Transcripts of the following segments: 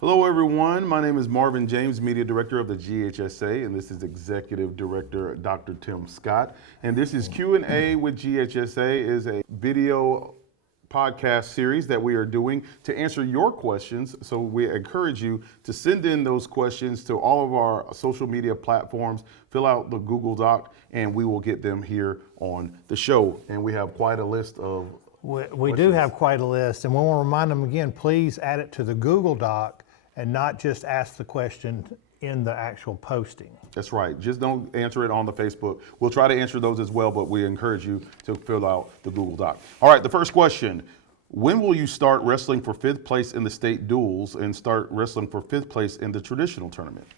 Hello everyone, my name is Marvin James, Media Director of the GHSA, and this is Executive Director Dr. Tim Scott. And this is Q&A with GHSA, is a video podcast series that we are doing to answer your questions. So we encourage you to send in those questions to all of our social media platforms, fill out the Google Doc, and we will get them here on the show. And we have quite a list of We do have quite a list, and we want to remind them again, please add it to the Google Doc and not just ask the question in the actual posting. That's right. Just don't answer it on the Facebook. We'll try to answer those as well, but we encourage you to fill out the Google Doc. All right, the first question. When will you start wrestling for 5th place in the state duels and start wrestling for 5th place in the traditional tournament?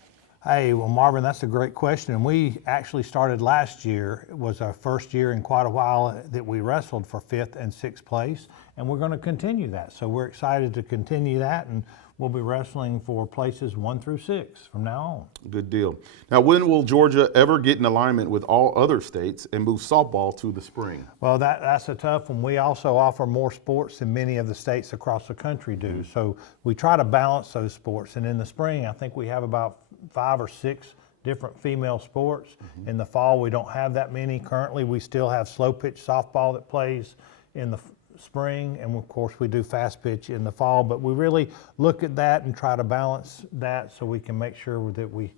Hey, well, Marvin, that's a great question. And we actually started last year. It was our first year in quite a while that we wrestled for 5th and 6th place, and we're going to continue that. So we're excited to continue that, and we'll be wrestling for places 1 through 6 from now on. Good deal. Now, when will Georgia ever get in alignment with all other states and move softball to the spring? Well, that's a tough one. We also offer more sports than many of the states across the country do. So we try to balance those sports. And in the spring, I think we have about 5 or 6 different female sports. In the fall, we don't have that many. Currently, we still have slow pitch softball that plays in the spring, and of course we do fast pitch in the fall, but we really look at that and try to balance that so we can make sure that we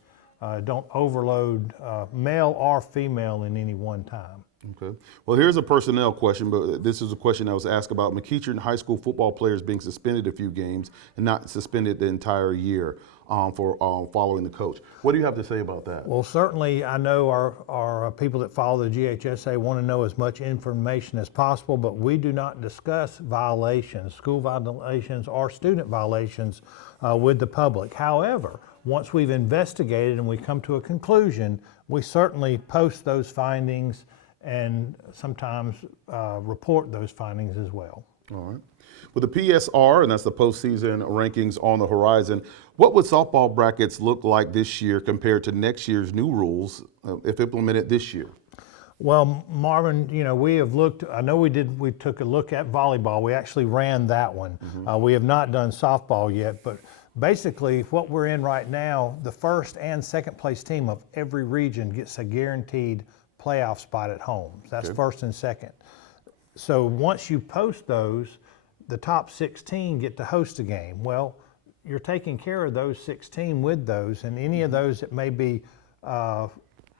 don't overload male or female in any one time. Okay. Well, here's a personnel question, but this is a question I was asked about McEachern High School football players being suspended a few games and not suspended the entire year for following the coach. What do you have to say about that? Well, certainly I know our people that follow the GHSA want to know as much information as possible, but we do not discuss violations, school violations or student violations with the public. However, once we've investigated and we come to a conclusion, we certainly post those findings and sometimes report those findings as well. All right. With the PSR, and that's the postseason rankings on the horizon, what would softball brackets look like this year compared to next year's new rules if implemented this year? Well, Marvin, you know, we have looked, I know we took a look at volleyball. We actually ran that one. We have not done softball yet, but basically what we're in right now, the first and second place team of every region gets a guaranteed playoff spot at home. That's first and second. So once you post those, the top 16 get to host a game. Well, you're taking care of those 16 with those, and any of those that may be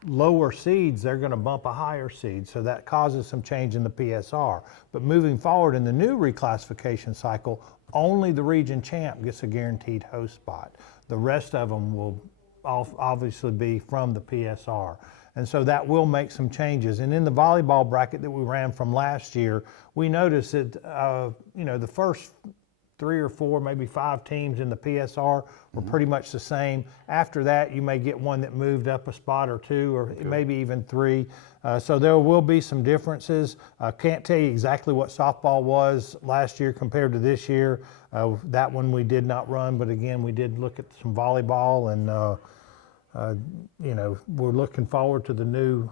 lower seeds, they're going to bump a higher seed. So that causes some change in the PSR. But moving forward in the new reclassification cycle, only the region champ gets a guaranteed host spot. The rest of them will obviously be from the PSR. And so that will make some changes. And in the volleyball bracket that we ran from last year, we noticed that, you know, the first 3 or 4, maybe 5 teams in the PSR were pretty much the same. After that, you may get one that moved up a spot or 2, or maybe even 3. So there will be some differences. I can't tell you exactly what softball was last year compared to this year. That one we did not run, but again, we did look at some volleyball, and you know, we're looking forward to the new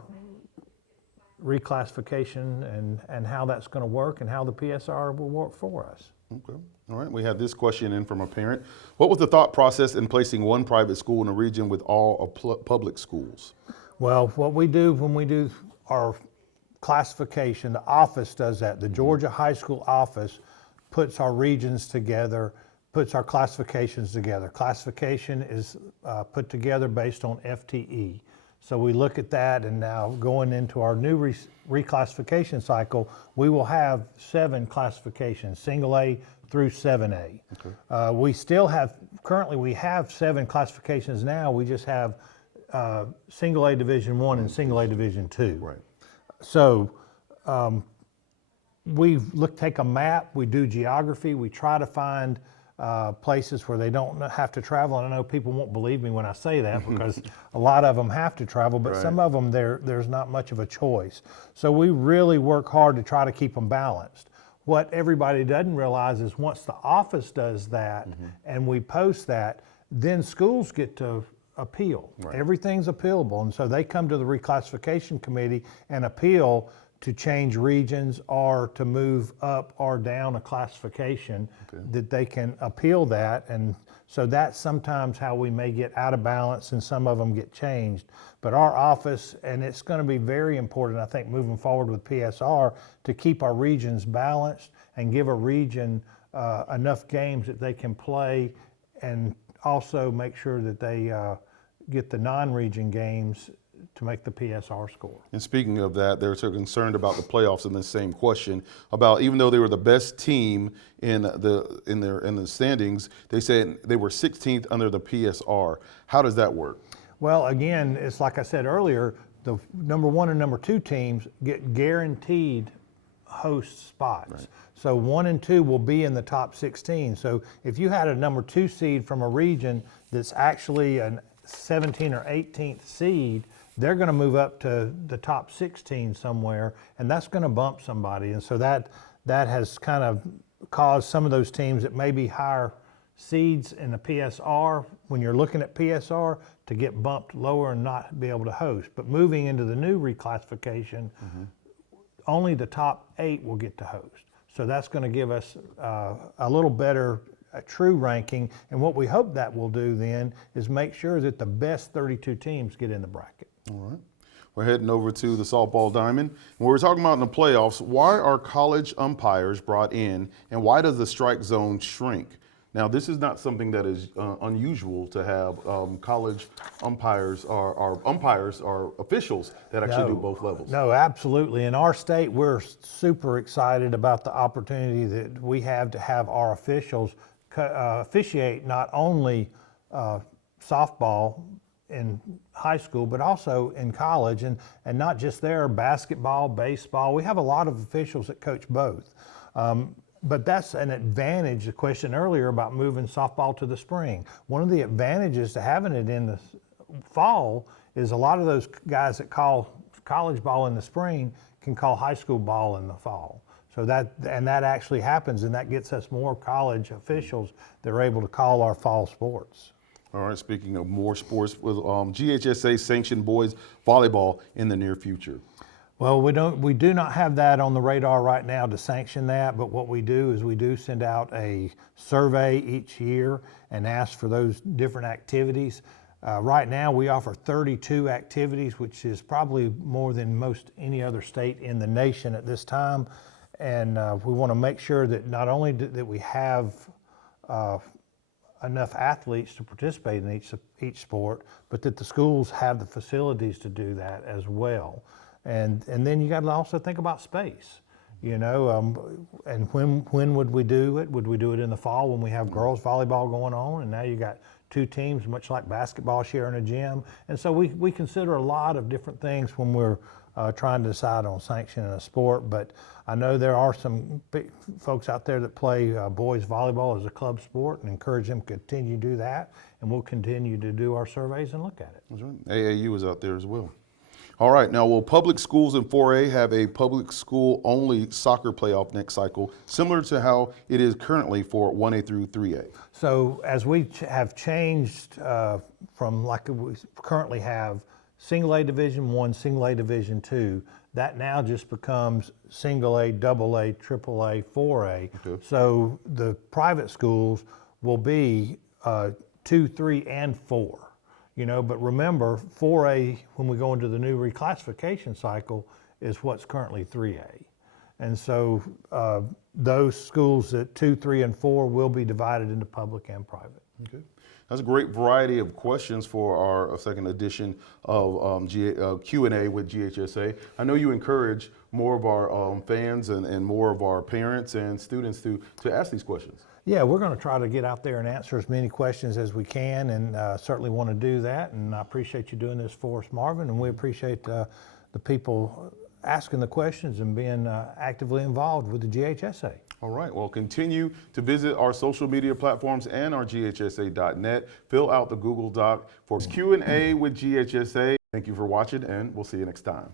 reclassification and how that's going to work and how the PSR will work for us. Okay. All right. We have this question in from a parent. What was the thought process in placing one private school in a region with all public schools? Well, what we do when we do our classification, the office does that. The Georgia High School office puts our regions together, puts our classifications together. Classification is put together based on FTE. So we look at that, and now going into our new reclassification cycle, we will have 7 classifications, single A through 7A. Okay. We still have, currently we have 7 classifications now, we just have single A Division I and single A Division II. Right. So we take a map, we do geography, we try to find places where they don't have to travel. And I know people won't believe me when I say that because a lot of them have to travel, but some of them there's not much of a choice. So we really work hard to try to keep them balanced. What everybody doesn't realize is once the office does that and we post that, then schools get to appeal. Everything's appealable, and so they come to the reclassification committee and appeal to change regions or to move up or down a classification, that they can appeal that. And so that's sometimes how we may get out of balance and some of them get changed. But our office, and it's going to be very important, I think, moving forward with PSR, to keep our regions balanced and give a region enough games that they can play, and also make sure that they get the non-region games to make the PSR score. And speaking of that, they're so concerned about the playoffs in this same question about, even though they were the best team in the standings, they said they were 16th under the PSR. How does that work? Well, again, it's like I said earlier, the number 1 and number 2 teams get guaranteed host spots. Right. So 1 and 2 will be in the top 16. So if you had a number 2 seed from a region that's actually a 17th or 18th seed, they're going to move up to the top 16 somewhere, and that's going to bump somebody. And so that has kind of caused some of those teams that may be higher seeds in the PSR, when you're looking at PSR, to get bumped lower and not be able to host. But moving into the new reclassification, only the top 8 will get to host. So that's going to give us a little better true ranking. And what we hope that will do then is make sure that the best 32 teams get in the bracket. All right. We're heading over to the softball diamond. When we're talking about in the playoffs, why are college umpires brought in, and why does the strike zone shrink? Now, this is not something that is unusual to have college umpires or officials that actually do both levels. No, absolutely. In our state, we're super excited about the opportunity that we have to have our officials officiate not only softball in high school, but also in college, and not just there, basketball, baseball. We have a lot of officials that coach both. But that's an advantage. The question earlier about moving softball to the spring. One of the advantages to having it in the fall is a lot of those guys that call college ball in the spring can call high school ball in the fall. So that actually happens, and that gets us more college officials that are able to call our fall sports. All right, speaking of more sports, with GHSA sanctioned boys volleyball in the near future. Well, we do not have that on the radar right now to sanction that, but what we do is we do send out a survey each year and ask for those different activities. Right now we offer 32 activities, which is probably more than most any other state in the nation at this time. And we want to make sure that not only that we have enough athletes to participate in each sport, but that the schools have the facilities to do that as well. And then you got to also think about space, you know, and when would we do it? Would we do it in the fall when we have girls volleyball going on, and now you got 2 teams, much like basketball, sharing a gym? And so we consider a lot of different things when we're trying to decide on sanctioning a sport. But I know there are some folks out there that play boys volleyball as a club sport, and encourage them to continue to do that. And we'll continue to do our surveys and look at it. That's right. AAU is out there as well. All right, now will public schools in 4A have a public school only soccer playoff next cycle, similar to how it is currently for 1A through 3A? So as we have changed from like we currently have single A Division I, single A Division II, that now just becomes single A, double A, triple A, 4A. Okay. So the private schools will be 2, 3, and 4. You know, but remember, 4A, when we go into the new reclassification cycle, is what's currently 3A. And so those schools at 2, 3, and 4 will be divided into public and private. Okay. That's a great variety of questions for our second edition of Q&A with GHSA. I know you encourage more of our fans and more of our parents and students to ask these questions. Yeah, we're going to try to get out there and answer as many questions as we can, and certainly want to do that. And I appreciate you doing this for us, Marvin, and we appreciate the people asking the questions and being actively involved with the GHSA. All right, well, continue to visit our social media platforms and our GHSA.net. Fill out the Google Doc for Q&A with GHSA. Thank you for watching, and we'll see you next time.